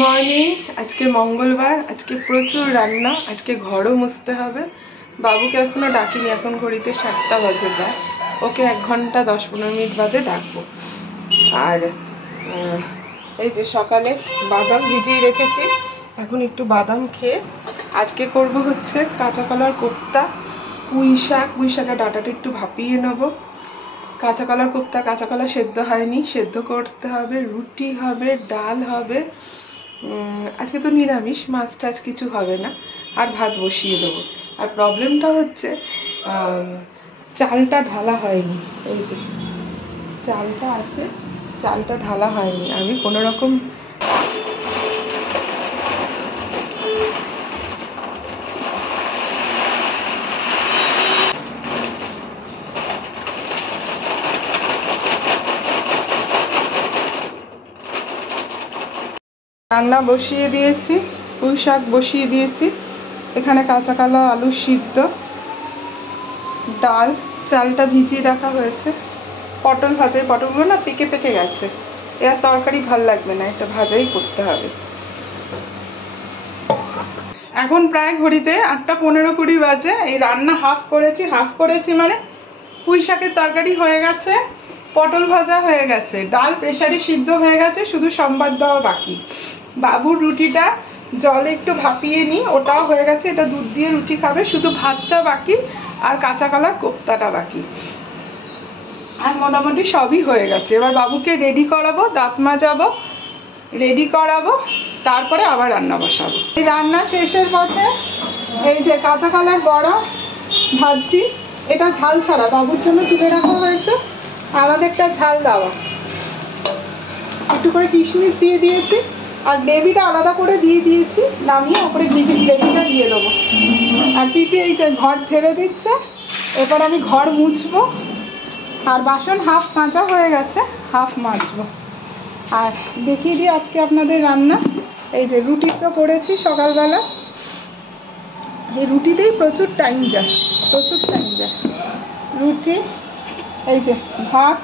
Morning. আজকে মঙ্গলবার, আজকে প্রচুর রান্না, আজকে ঘরও মুছতে হবে। বাবুকে এখনো ডাকিনি, এখন ঘড়িতে 7টা বাজে প্রায়। ওকে 1 ঘন্টা 10-15 মিনিট বাদে ডাকবো। আর এই যে সকালে বাদাম ভিজিয়ে রেখেছি, এখন একটু বাদাম খেয়ে আজকে করব হচ্ছে কাঁচা কলার কোপ্তা, পুঁই শাকের ডাঁটাটা একটু ভাপিয়ে নেবো। কাঁচা কলার কোপ্তা, কাঁচা কলা সেদ্ধ হয়নি, সেদ্ধ করতে হবে, রুটি হবে, ডাল হবে। আজকে তো নিরামিষ, মাছ টাছ কিছু হবে না, আর ভাত বসিয়ে দেবো। আর প্রবলেমটা হচ্ছে চালটা ঢালা হয়নি। এই যে চালটা আছে, চালটা ঢালা হয়নি। আমি কোনো রকম রান্না বসিয়ে দিয়েছি, পুঁই শাক বসিয়ে দিয়েছি, এখানে কাঁচা কলা, আলু সিদ্ধ, ডাল, চালটা ভিজিয়ে রাখা হয়েছে, পটল ভাজা। পটলগুলো না পেকে পেকে গেছে, এর তরকারি ভাল লাগবে না, একটা ভাজাই করতে হবে। এখন প্রায় ঘড়িতে 8:15-20 বাজে। এই রান্না হাফ করেছি মানে পুঁই শাকের তরকারি হয়ে গেছে, পটল ভাজা হয়ে গেছে, ডাল প্রেসারে সিদ্ধ হয়ে গেছে, শুধু সম্বার দেওয়া বাকি। বাবুর রুটিটা জলে একটু ভাপিয়ে নিই, ওটাও হয়ে গেছে, এটা দুধ দিয়ে রুটি খাবে, শুধু ভাতটা বাকি আর কাঁচা কলার কোপ্তাটা বাকি। আর মোটামুটি সবই হয়ে গেছে। এবার বাবুকে রেডি করাবো, দাঁত মাজাবো, রেডি করাবো, তারপরে আবার রান্না বসাবো। এই রান্না শেষের পথে এই যে কাঁচা কলার বড়া ভাজছি, এটা ঝাল ছাড়া বাবুর জন্য তুলে রাখা হয়েছে, আমাদেরটা ঝাল দেওয়া। একটু করে কিশমিশ দিয়ে দিয়েছি, আর গ্রেভিটা আলাদা করে দিয়ে দিয়েছি, নামিয়ে ওপরে গ্রেভিটা দিয়ে দেবো। আর পিপি এই যে ঘর ছেড়ে দিচ্ছে, এরপর আমি ঘর মুছবো, আর বাসন হাফ মাজা হয়ে গেছে, হাফ মাজবো। আর দেখিয়ে দিই আজকে আপনাদের রান্না। এই যে রুটি তো করেছি সকালবেলা, এই রুটিতেই প্রচুর টাইম যায়। রুটি, এই যে ভাত,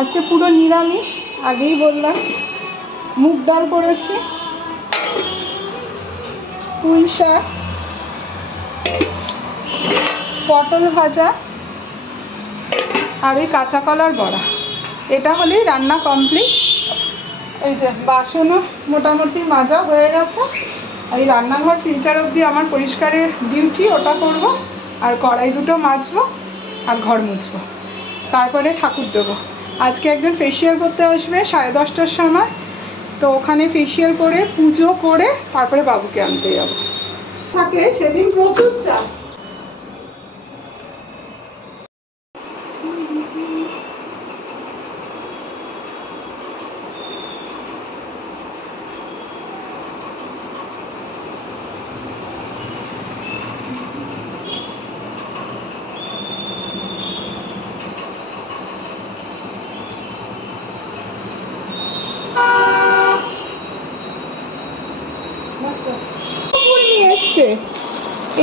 আজকে পুরো নিরামিষ, আগেই বললাম। মুগ ডাল করেছি, পুঁই শাক, পটল ভাজা, আর ওই কাঁচা কলার বড়া। এটা হলেই রান্না কমপ্লিট। এই যে বাসনও মোটামুটি মাজা হয়ে গেছে। এই রান্নাঘর ফিল্টার অবধি আমার পরিষ্কারের ডিউটি, ওটা করব। আর কড়াই দুটো মাজবো, আর ঘর মুছবো, তারপরে ঠাকুর দেবো। আজকে একজন ফেসিয়াল করতে আসবে 10:30টার সময়, তো ওখানে ফেসিয়াল করে পুজো করে তারপরে বাবুকে আনতে যাবো। থাকে সেদিন প্রচুর চাপ।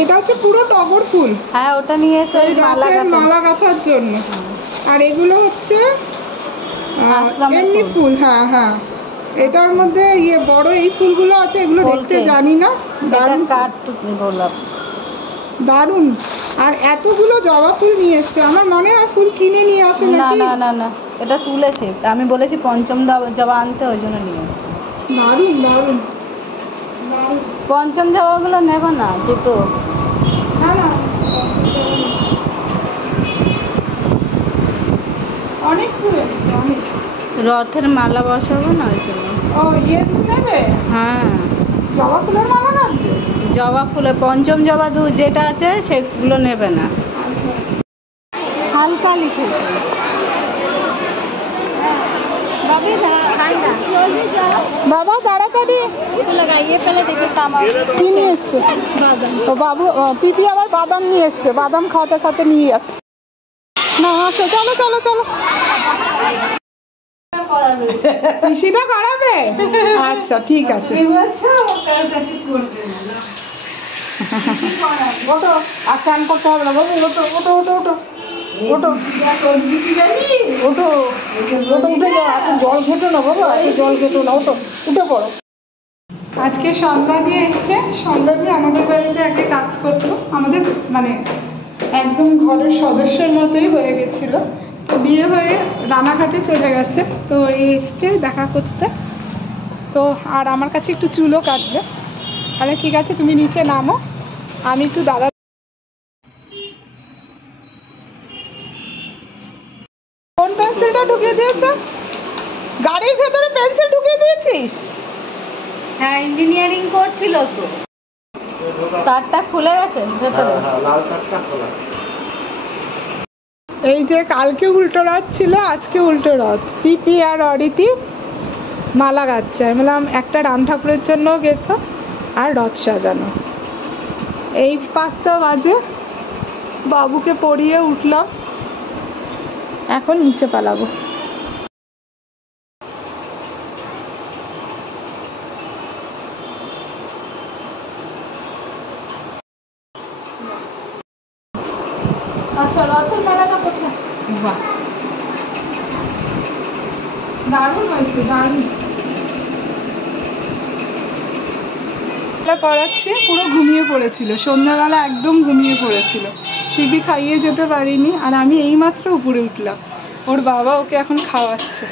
এটা হচ্ছে পুরো টগর ফুল, হ্যাঁ ওটা নিয়ে এসে মালা গাঁথার জন্য। আর এগুলো হচ্ছে এমনি ফুল। হ্যাঁ হ্যাঁ, এটার মধ্যে ইয়ে বড় এই ফুলগুলো আছে, এগুলো দেখতে জানি না, দারুণ। আর এতগুলো জবা ফুল নিয়ে এসছে, আমার মনে হয় ফুল কিনে নিয়ে আসে নাকি। না না না, এটা তুলেছে, আমি বলেছি পঞ্চম জবা আনতে, ওই জন্য নিয়ে এসছে। দারুণ দারুণ। পঞ্চম জবাগুলো নেব না, দুটো। না না, অনেক ফুল অনেক। রথের মালা বসাবো না, ওই জন্য। ও ইয়ে নেবে? হ্যাঁ, জবা ফুলের মালা লাগবে। জবা ফুলে পঞ্চম জবা যেটা আছে সেগুলো নেবে না, হালকা লিখে। বাবা তাড়াতাড়ি কি নিয়ে এসছে? বাবু পিপি আবার বাদাম নিয়ে এসছে, বাদাম খাওয়াতে খাওয়াতে নিয়ে যাচ্ছে। না আসো, চলো চলো চলো। পিসিটা করাবে? আচ্ছা ঠিক আছে। ওটো, আর চান করতে হবে না বাবু, ওটো ওটো ওটো ওটো ওটো ওটো ওটো উঠে যাও, এখন জল ঘেটো না বাবা, এত জল ঘেটো না, ওটো উঠে পড়ো। আজকে সন্ধ্যা দিয়ে এসছে, সন্ধ্যা দিয়ে আমাদের বাড়িতে একে কাজ করতো, আমাদের মানে একদম ঘরের সদস্যের মতোই হয়ে গেছিলো। তো বিয়ে হয়ে রানাঘাটে চলে গেছে, তো এই এসছে দেখা করতে। তো আর আমার কাছে একটু চুলও কাটবে। তাহলে ঠিক আছে, তুমি নিচে নামো, আমি একটু দাদা। কোন পেন্সিলটা ঢুকিয়ে দিয়েছে? গাড়ির ভেতরে পেন্সিল ঢুকিয়ে দিয়েছিস? হ্যাঁ, ইঞ্জিনিয়ারিং করছিল তো, তারটা খুলে গেছে ভেতরে। এই যে কালকে উল্টো রথ ছিল, আজকে উল্টো রথ। পিপি আর অরিতি মালা গাচ্ছে। আমি বললাম একটা রাম ঠাকুরের জন্য গেথো আর রথ সাজানো। এই 5টা বাজে, বাবুকে পরিয়ে উঠলাম, এখন নিচে পালাবো। আচ্ছা, রথের মেলাটা কোথায়? বাহ, দারুণ হয়েছে, দারুণ। করাচ্ছি, পুরো ঘুমিয়ে পড়েছিল সন্ধ্যাবেলা, একদম ঘুমিয়ে পড়েছিল। টিভি খাইয়ে যেতে পারিনি, আর আমি এইমাত্র উপরে উঠলাম, ওর বাবা ওকে এখন খাওয়াচ্ছে।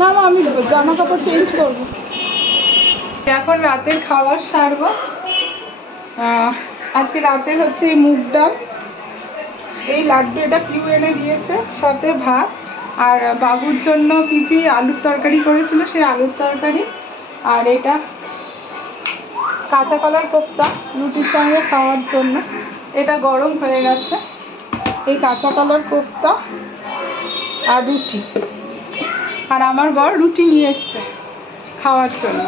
না মা, আমি জামা কাপড় চেঞ্জ করবো। এখন রাতের খাবার সারবো। আজকে রাতের হচ্ছে এই মুগ ডাল, এই লাড্ডু, এটা পিউ এনে দিয়েছে, সাথে ভাত। আর বাবুর জন্য পিপি আলুর তরকারি করেছিল, সেই আলুর তরকারি। আর এটা কাঁচা কলার কোপ্তা, রুটির সঙ্গে খাওয়ার জন্য। এটা গরম হয়ে গেছে। এই কাঁচা কলার কোপ্তা আর রুটি। আর আমার বর রুটি নিয়ে এসছে খাওয়ার জন্য।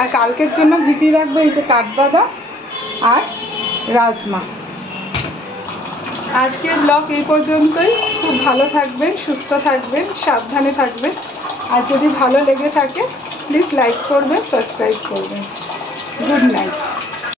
আর কালকের জন্য ভিজিয়ে রাখবো এই যে কাঠবাদাম আর রাজমা। আজকের ব্লগ এই পর্যন্তই। খুব ভালো থাকবেন, সুস্থ থাকবেন, সাবধানে থাকবেন। আর যদি ভালো লেগে থাকে প্লিজ লাইক করবেন, সাবস্ক্রাইব করবেন। Good night.